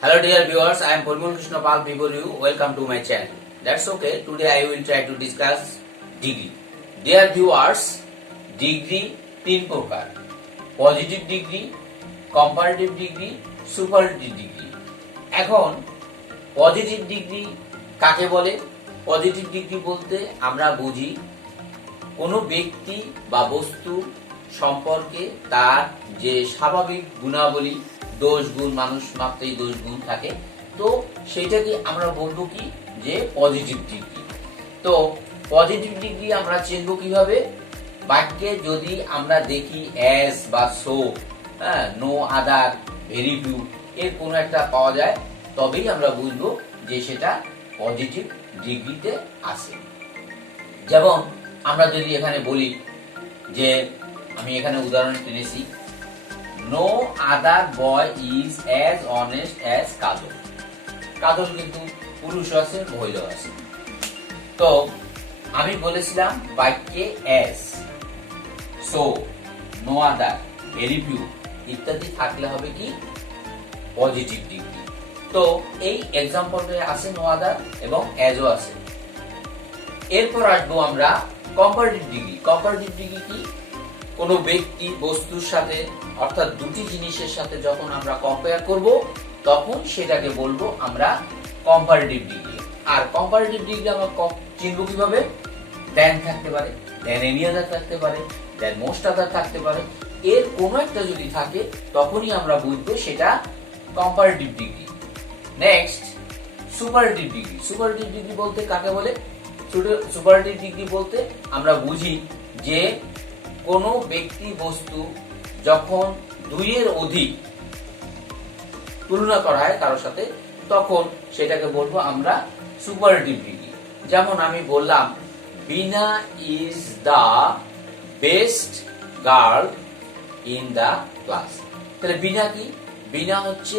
Hello dear viewers, I am Purmon Krishna Pal before you. Welcome to my channel. That's okay. Today I will try to discuss degree. Dear viewers, degree তিন প্রকার: positive degree, comparative degree, superlative degree. এখন positive degree কাকে বলে? Positive degree বলতে আমরা বুঝি কোনো ব্যক্তি বা বস্তু সম্পর্কে তার যে স্বাভাবিক গুণাবলী, দোষ গুণ, মানুষ মাত্রই দোষ গুণ থাকে, তো সেইটাকে আমরা বলবো কি যে পজিটিভ ডিগ্রি। তো পজিটিভ ডিগ্রি আমরা চিনব কিভাবে? বাক্যে যদি আমরা দেখি অ্যাজ বা so, no other, very few, এর কোনো একটা পাওয়া যায়, তবেই আমরা বুঝবো যে সেটা পজিটিভ ডিগ্রিতে আসে। যেমন আমরা যদি এখানে বলি যে, আমি এখানে উদাহরণ টেনেছি, no other boy is as honest as Kajal. Kajal কিন্তু পুরুষ আছে, মহিলা আছে। তো আমি বলেছিলাম বাক্যে as, so, no other, very few ইত্যাদি থাকলে হবে কি পজিটিভ ডিগ্রি। তো এই এক্সাম্পলে আছে নো আদার এবং অ্যাজও আছে। এরপর আসবো আমরা কম্পারেটিভ ডিগ্রি। কম্পারেটিভ ডিগ্রি কি? কোনো ব্যক্তি বস্তুর সাথে, অর্থাৎ দুটি জিনিসের সাথে যখন আমরা কম্পেয়ার করব, তখন সেটাকে বলবো আমরা কম্পারেটিভ ডিগ্রি। আর কম্পারেটিভ ডিগ্রি আমরা চিনব কিভাবে? দেন থাকতে পারে, দেন এনি আদার থাকতে পারে, দেন মোস্ট আদার থাকতে পারে। এর কোনো একটা যদি থাকে তখনই আমরা বুঝবো সেটা comparative degree. Next, superlative degree. Superlative degree বলতে কাকে বলে? সুপারলেটিভ ডিগ্রি বলতে আমরা বুঝি যে কোনো ব্যক্তি বস্তু যখন দুইয়ের অধিক তুলনা করা হয় কারোর সাথে, তখন সেটাকে বলবো আমরা সুপারলেটিভ ডিগ্রি। যেমন আমি বললাম Bina is the best girl in the class. তাহলে বিনা কি? বিনা হচ্ছে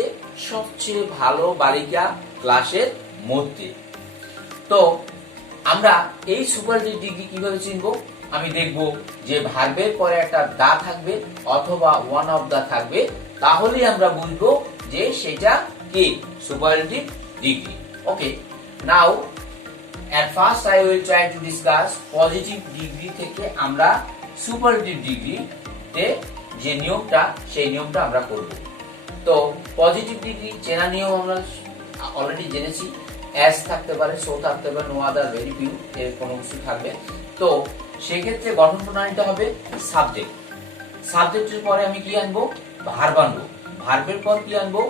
সবচেয়ে ভালো বালিকা ক্লাসের মধ্যে। তো আমরা এই সুপারলেটিভ ডিগ্রি কিভাবে চিনবো? আমি দেখব যে ভার্বের পরে একটা দা থাকবে অথবা ওয়ান অফ দা থাকবে, তাহলেই আমরা বুঝবো যে সেটা কি superlative degree. Okay, now at first I will try to discuss positive degree থেকে আমরা সুপারলেটিভ ডিগ্রিতে যে নিয়মটা, সেই নিয়মটা আমরা করব। তো পজিটিভ ডিগ্রি চেনা নিয়ম আমরা অলরেডি জেনেছি। অ্যাজ থাকতে পারে, সো থাকতে পারে, নো আদার, ভেরি ফিউ, এর কোনো কিছু থাকবে। তো সেক্ষেত্রে গঠন প্রণালীটা হবে সাবজেক্ট। সাবজেক্টের পরে আমি কি আনবো? ভার্ব আনবো। ভার্বের পর কি আনবো?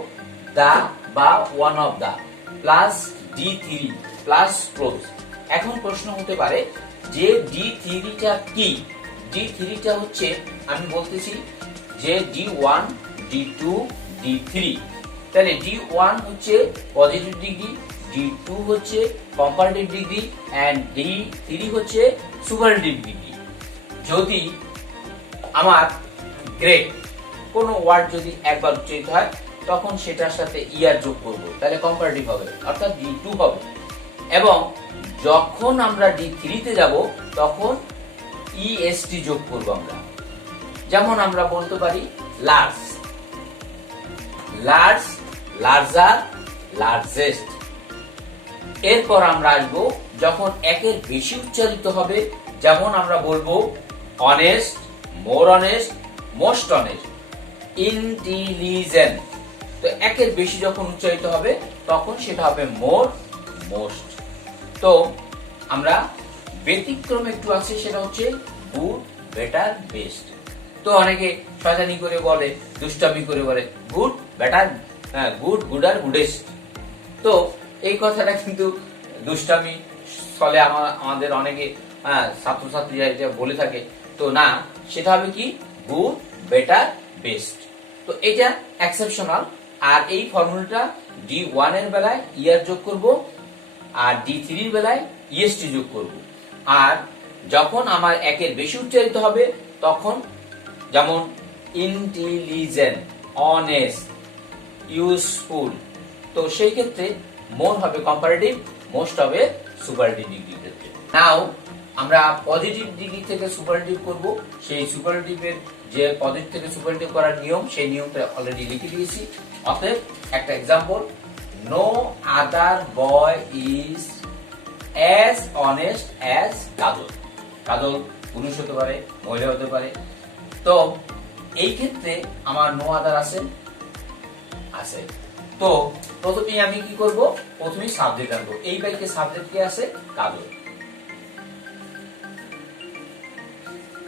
দা বা one of the plus D3 plus clause. এখন প্রশ্ন হতে পারে যে D3টা কি? D3টা হচ্ছে, আমি বলতেছি যে D1, D2, D3। তাহলে D1 হচ্ছে পজিটিভ ডিগ্রি, D2 হচ্ছে কম্পারেটিভ ডিগ্রি এন্ড D3 হচ্ছে সুপারলেটিভ ডিগ্রি। যদি আমার গ্রেট কোনো ওয়ার্ড যদি একবার উচ্চারিত হয়, তখন সেটার সাথে ইয়ার যোগ করব, তাহলে কম্পারেটিভ হবে, অর্থাৎ D2 হবে। এবং যখন আমরা D3 তে যাব, তখন EST যোগ করব আমরা। যেমন আমরা বলতে পারি লার্জ, লার্জ, লার্জার, লার্জেস্ট। এরপর আমরা আসবো যখন একের বেশি উচ্চারিত হবে, যেমন আমরা বলবো অনেস্ট, মোর অনেস্ট, মোস্ট অনেস্ট, ইন্টেলিজেন্ট। তো একের বেশি যখন উচ্চারিত হবে, তখন সেটা হবে মোর, মোস্ট। তো আমরা ব্যতিক্রম একটু আছে, সেটা হচ্ছে গুড, বেটার, বেস্ট। তো অনেকে শয়তানি করে বলে, দুষ্টামি করে বলে গুড, বেটার, গুড, গুডার, গুডেস্ট। তো এই কথাটা কিন্তু দুষ্টামি ফলে আমাদের অনেকে ছাত্রছাত্রীরা এটা বলে থাকে। তো না, সেটা হবে কি গুড, বেটার, বেস্ট। তো এটা এক্সেপশনাল। আর এই ফর্মুলাটা D1 এর বেলায় ইয়ার যোগ করব, আর D3 এর বেলায় ইএসটি যোগ করব। আর যখন আমার একের বেশি উচ্চারিত হবে, তখন যেমন ইন্টেলিজেন্ট, অনেস্ট, ইউজফুল, তো সেই ক্ষেত্রে মোর হবে কম্পারেটিভ, মোস্ট হবে সুপারলেটিভ ডিগ্রির ক্ষেত্রে। নাও আমরা পজিটিভ ডিগ্রি থেকে সুপারলেটিভ করব। সেই সুপারলেটিভের যে পজিটিভ থেকে সুপারলেটিভ করার নিয়ম, সেই নিয়মটা অলরেডি লিখে দিয়েছি। অতএব একটা example, no other boy is as honest as Kajal. Kajal পুরুষ হতে পারে, মহিলা হতে পারে। তো এই ক্ষেত্রে আমার নো আদার আছে আছে। তো প্রথমেই আমি কি করব, প্রথমেই সাবজেক্ট আনবো। এই বাক্যে সাবজেক্ট কি আছে? কাজল।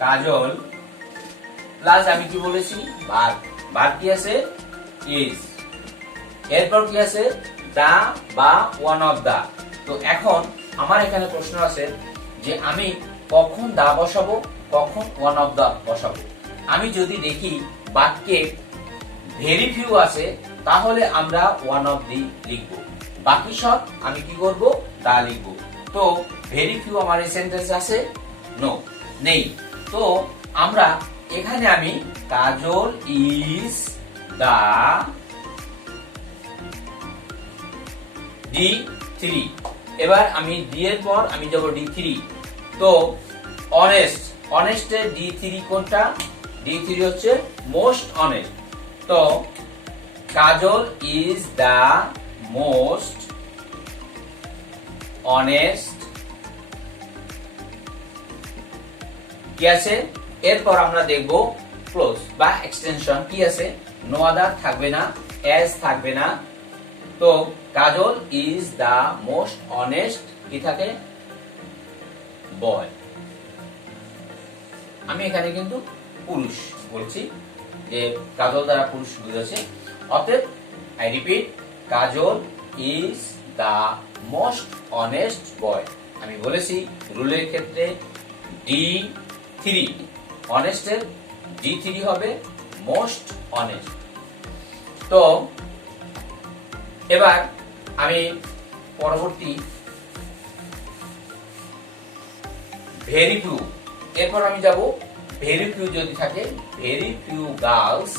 কাজল প্লাস আমি কি বলেছি? ভার্ব। ভার্ব কি আছে? ইজ। এরপর কি আছে? দা বা ওয়ান অফ দা। তো এখন আমার এখানে প্রশ্ন আছে যে আমি কখন দা বসাবো, কখন ওয়ান অফ দা বসাবো। আমি যদি দেখি বাক্যে ভেরি ফিউ আছে, তাহলে আমরা ওয়ান অফ দি লিখবো। বাকি সব আমি কি করব? দা লিখবো। তো ভেরি ফিউ আমার এই সেন্টেন্স আছে? নো, নেই। তো আমরা এখানে আমি কাজল ইজ দা D3। এবার আমি ডি এর পর আমি যাব D3। তো অনেস্ট, অনেস্টের D3 কোনটা? D3 হচ্ছে মোস্ট অনেস্ট। তো কাজল ইজ দা মোস্ট অনেস্ট। কি আছে? এরপর আমরা দেখব ক্লোজ বা এক্সটেনশন কি আছে। নো আদার থাকবে না, অ্যাজ থাকবে না। তো কাজল ইজ দা মোস্ট অনেস্ট কি থাকে? বয়। আমি এখানে কিন্তু পুরুষ বলছি, যে কাজল দ্বারা পুরুষ বুঝাচ্ছে। অতএব I repeat, Kajal is the most honest boy. আমি বলেছি রুলের ক্ষেত্রে D3, অনেস্টের D3 হবে মোস্ট অনেস্ট। তো এবার আমি পরবর্তী ভেরি ফিউ। এরপর আমি যাব ভেরি ফিউ যদি থাকে, very few girls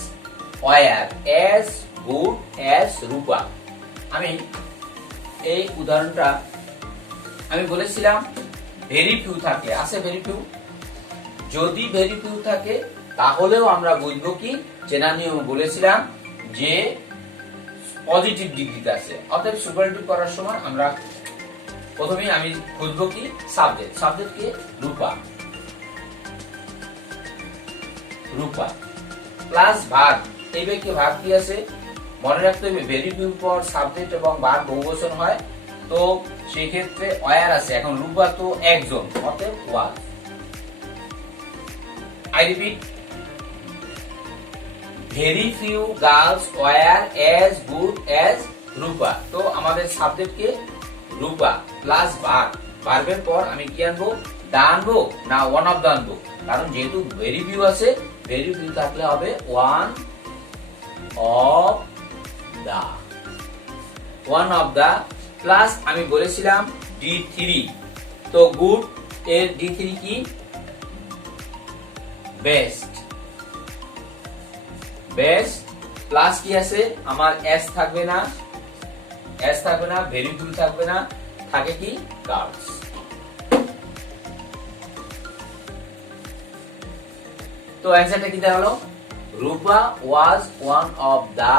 were as good as Rupa. আমি এই উদাহরণটা আমি বলেছিলাম ভেরি ফিউ থাকলে আছে ভেরি ফিউ। যদি ভেরি ফিউ থাকে তাহলেও আমরা বুঝবো কি, চেনা নিয়ম বলেছিলাম যে পজিটিভ ডিগ্রিতে আছে। অতএব সুপারলেটিভ করার সময় আমরা প্রথমেই আমি খুঁজবো কি? সাবজেক্ট। সাবজেক্ট কে? রূপা। রূপা প্লাস ভার্ব। এই বাক্যে ভার্ব কি আছে? মনে রাখতে হবে ভেরি ফিউ পর সাবজেক্ট এবং ভার্ব বহুবচন হয়। তো সেই ক্ষেত্রে ওয়্যার আছে। এখন রূপা তো একজন, অতএব was. I repeat, very few girls were as good as Rupa. তো আমাদের সাবজেক্ট কে? Rupa plus verb. ভার্বের পর আমি কি আনবো? দা আনবো না ওয়ান অফ দা আনবো? কারণ যেহেতু ভেরি ফিউ আছে, ভেরি ফিউ থাকলে হবে one of the. One of the plus আমি বলেছিলাম D3। তো গুড এর D3 কি? বেস্ট। বেস্ট প্লাস কি আছে? আমার এস থাকবে না, এস থাকবে না, ভেরি ফিউ থাকবে না, থাকে কি? গার্লস। তো অ্যানসারটা কি দাঁড়ালো? Rupa was one of the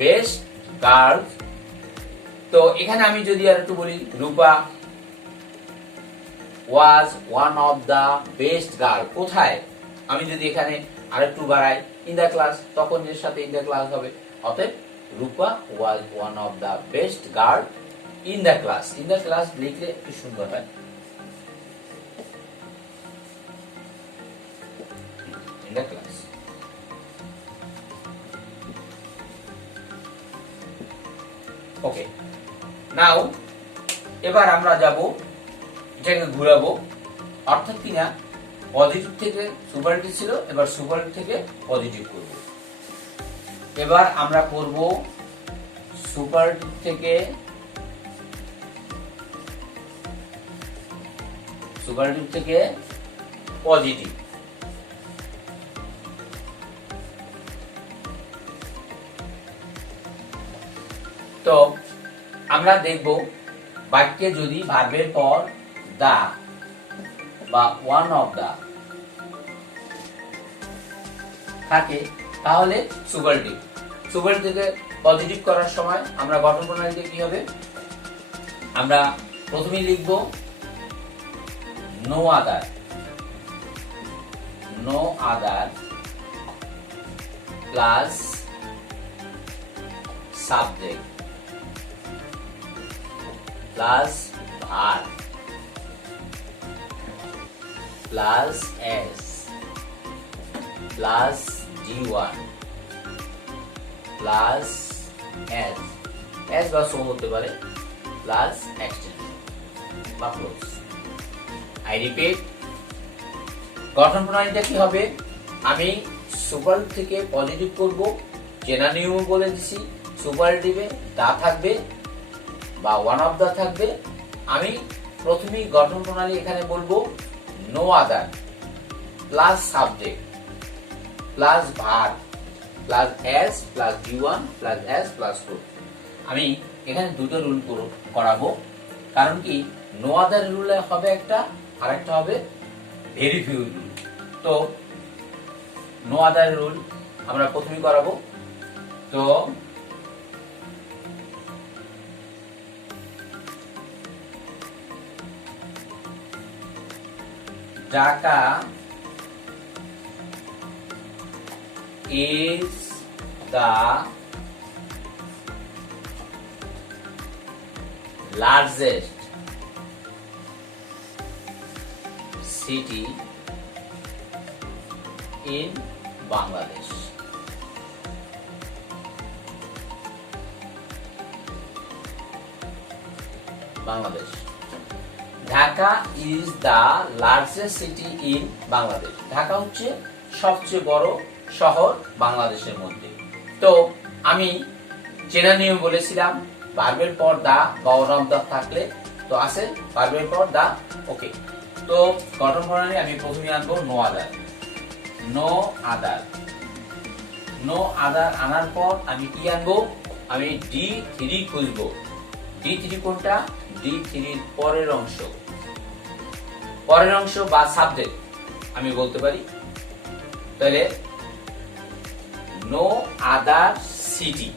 best girls. তো এখানে আমি যদি আর একটু বলি, Rupa was one of the best girl কোথায়? আমি যদি এখানে আরেকটু বাড়াই ইন দা ক্লাস, তখন এর সাথে ইন দা ক্লাস হবে। অতএব Rupa was one of the best girl in the class. In the class লিখলে একটু সুন্দর হয়। In the class. ওকে, নাও এবার আমরা যাব, এটাকে ঘুরাবো। অর্থাৎ কিনা পজিটিভ থেকে সুপারলেটিভ ছিল, এবার সুপারলেটিভ থেকে পজিটিভ করব। এবার আমরা করব সুপারলেটিভ থেকে পজিটিভ। তো আমরা দেখব বাক্যে যদি ভার্বের পর দা বা ওয়ান অফ দা থাকে তাহলে সুপারলেটিভ। সুপারলেটিভ থেকে পজিটিভ করার সময় আমরা গঠন প্রণালীতে কি হবে, আমরা প্রথমেই লিখব no other, no other plus subject plus verb plus S plus D1 plus S বা সো হতে পারে প্লাস এক্সটেনশন বা ক্লোজ। আই রিপিট, গঠন প্রণালীটা কি হবে, আমি সুপারলেটিভ থেকে পজিটিভ করব, চেনা নিয়ম বলে দিছি, সুপারলেটিভে দা থাকবে বা ওয়ান অফ দা থাকবে। আমি প্রথমেই গঠন প্রণালী এখানে বলবো no other plus subject plus verb plus S plus D1 plus S plus clause. আমি এখানে দুটো রুল করাবো, কারণ কি নো আদার রুল হবে একটা, আর একটা হবে ভেরি ফিউ রুল। তো নো আদার রুল আমরা প্রথমেই করাবো। তো Dhaka is the largest city in Bangladesh. Dhaka is the largest city in Bangladesh. Dhaka হচ্ছে সবচেয়ে বড় শহর বাংলাদেশের মধ্যে। তো আমি চেনা নিয়ম বলেছিলাম, ভার্বের পর দা বা ওয়ান অফ দা থাকলে তো আছে ভার্বের পর দা। ওকে, তো গঠন প্রণালী আমি প্রথমে আনবো no other, no other, no other আনার পর আমি কি আনবো, আমি D3 খুঁজবো। D3 কোনটা, D3 পরের অংশ, পরের অংশ বা সাবজেক্ট আমি বলতে পারি। তাহলে no other city,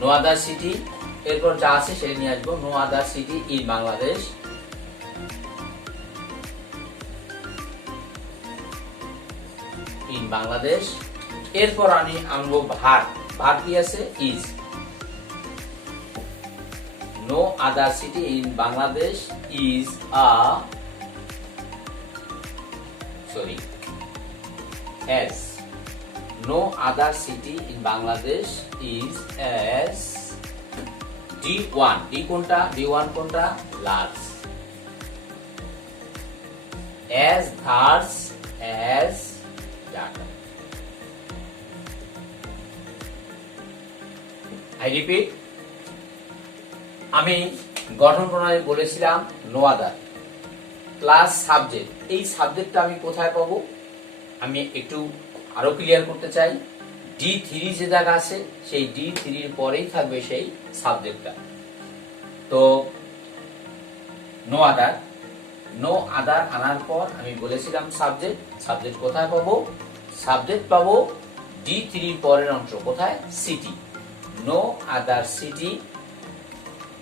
no other city, এরপর যা আছে সেটা নিয়ে আসবো। No other city in Bangladesh, in Bangladesh. এরপর আমি আনবো ভার্ব, ভার্ব কি আছে is. No other city in Bangladesh is as. No other city in Bangladesh is as D1. D কোনটা, D1 কোনটা, large. As large as Dhaka. I repeat, আমি গঠন প্রণালী বলেছিলাম নো আদার প্লাস সাবজেক্ট। এই সাবজেক্টটা আমি কোথায় পাবো, আমি একটু আরো ক্লিয়ার করতে চাই। D3 যে জায়গা আছে সেই D3 এর পরেই থাকবে সেই সাবজেক্টটা। তো নো আদার, নো আদার আনার পর আমি বলেছিলাম সাবজেক্ট, সাবজেক্ট কোথায় পাবো, সাবজেক্ট পাবো D3 পরের অংশ কোথায়, city. No other city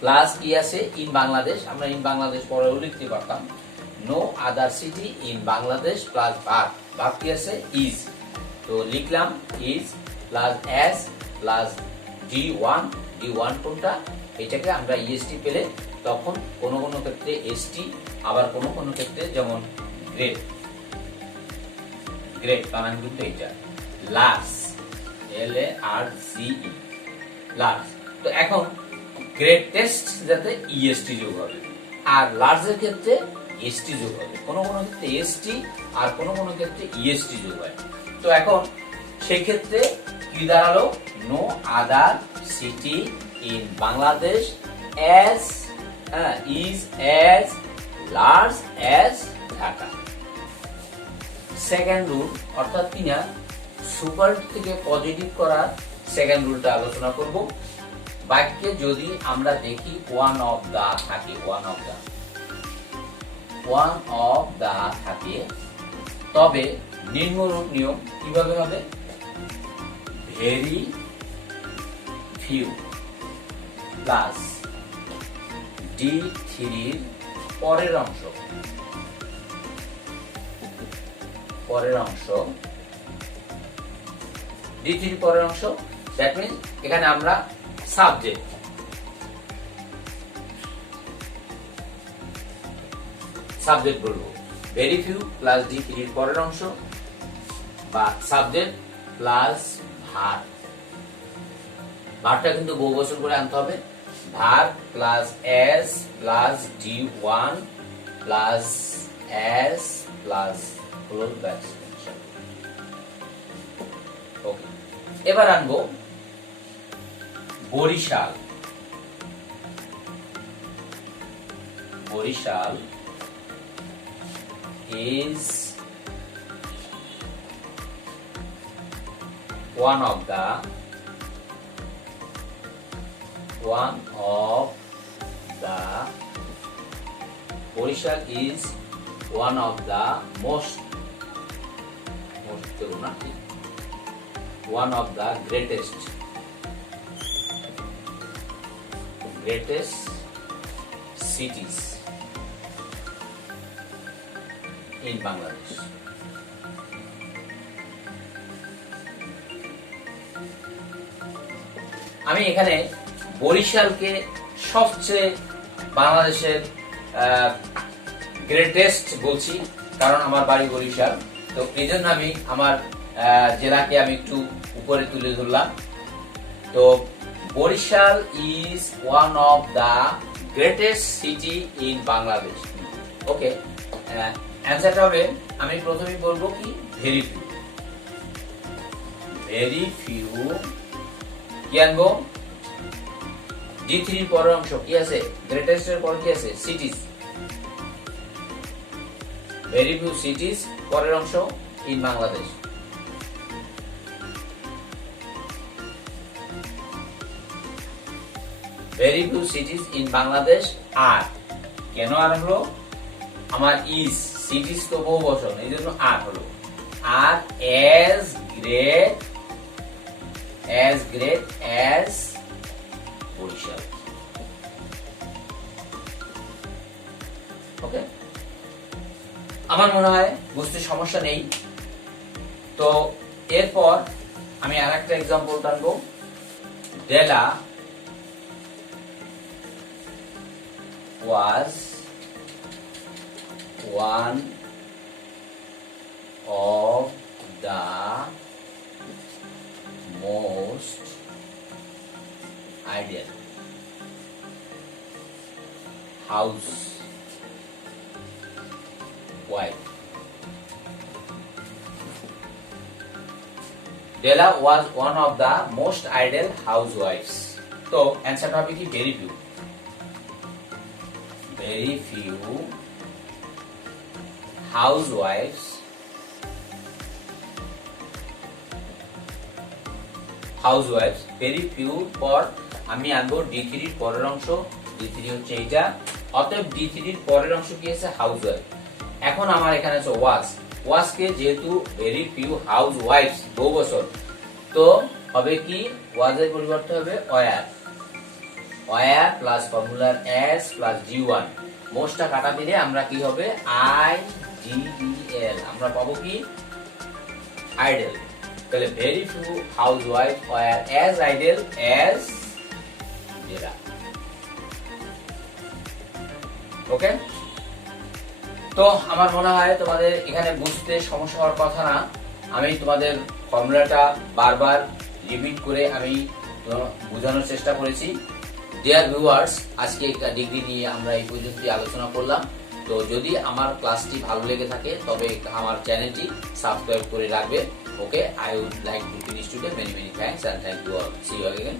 plus কি আছে ইন বাংলাদেশ, আমরা ইন বাংলাদেশ পরেও লিখতে পারতাম। No other city in Bangladesh plus verb, verb কি আছে ইজ। তো লিখলাম is plus S plus D1, D1 কোনটা, এটাকে আমরা ইএসটি পেলে তখন কোন কোন ক্ষেত্রে এসটি, আবার কোন কোন ক্ষেত্রে যেমন গ্রেট, গ্রেট বানান কিন্তু এটা লার্জ, LARGE লার্জ। তো এখন গ্রেটেস্ট যাতে ইএসটি যোগ হবে, আর লার্জের ক্ষেত্রে এসটি যোগ হবে। কোন কোন ক্ষেত্রে এসটি আর কোন কোন ক্ষেত্রে ইএসটি যোগ হয়। তো এখন সেই ক্ষেত্রে কি দাঁড়ালো, no other city in Bangladesh as is as large as Dhaka. Second rule অর্থাৎ কিনা সুপারলেটিভ থেকে পজিটিভ করার সেকেন্ড রুলটা আলোচনা করব। বাক্যে যদি আমরা দেখি ওয়ান অফ দা থাকে, ওয়ান অফ দা থাকে, তবে নিম্নরূপ নিয়ম কিভাবে হবে, ভেরি ফিউ প্লাস D3 এর পরের অংশ D3 পরের অংশ, দ্যাট মিন্স এখানে আমরা সাবজেক্ট বলবো। ভেরি ফিউ প্লাস D3 এর পরের অংশ বা সাবজেক্ট প্লাস ভার্ব। ভার্বটা কিন্তু বহুবচন করে আনতে হবে। Verb plus S plus D1 plus S plus close bracket. Okay, এবার আনবো Barishal. Barishal is one of the Borishal is one of the greatest cities in Bangladesh. আমি এখানে বরিশালকে সবচেয়ে বাংলাদেশের গ্রেটেস্ট বলছি, কারণ আমার বাড়ি বরিশাল। তো এই জন্য আমি আমার জেলাকে আমি একটু উপরে তুলে ধরলাম। তো Barishal is one of the greatest city in Bangladesh. Okay, answer হবে, আমি প্রথমেই বলবো কি ভেরি ফিউ। ভেরি ফিউ কি আনবো? D3 এর পরের অংশ কি আছে? গ্রেটেস্ট এর পর কি আছে? সিটিজ। ভেরি ফিউ সিটিজ পরের অংশ in Bangladesh. Very few cities in Bangladesh. আর কেন আর হলো? আমার ইজ, সিটিজ তো বহুবচন, এই জন্য আর হলো। আর as great as বরিশাল। ওকে, আমার মনে হয় বুঝতে সমস্যা নেই। তো এরপর আমি আরেকটা এক্সাম্পল টানবো। ডেলা was one of the most ideal housewife. Della was one of the most ideal housewives. So answer হবে কি? very few. Very few housewives very few পর আমি আনবো D3 এর পরের অংশ। D3 হচ্ছে এইটা, অতএব D3 এর পরের অংশ কি আছে? হাউসওয়াইফ। এখন আমার এখানে আছে ওয়াজ কে যেহেতু ভেরি ফিউ হাউসওয়াইফস বহুবচন, তো হবে কি? ওয়াজ এর পরিবর্তে হবে ওয়্যার প্লাস ফর্মুলার এস প্লাস D1। মোস্টটা কাটা দিলে আমরা কি হবে? IDEL। আমরা পাবো কি? আইডেল। তাহলে very few housewife were as ideal as Dela. Okay, তো আমার মনে হয় তোমাদের এখানে বুঝতে সমস্যা হওয়ার কথা না। আমি তোমাদের ফর্মুলাটা বারবার রিপিট করে আমি বোঝানোর চেষ্টা করেছি। ডিয়ার ভিউয়ার্স, আজকে একটা ডিগ্রি নিয়ে আমরা এই পর্যন্তই আলোচনা করলাম। তো যদি আমার ক্লাসটি ভালো লেগে থাকে তবে আমার চ্যানেলটি সাবস্ক্রাইব করে রাখবে। ওকে, I would like to finish today. Many thanks and thank you all. See you again.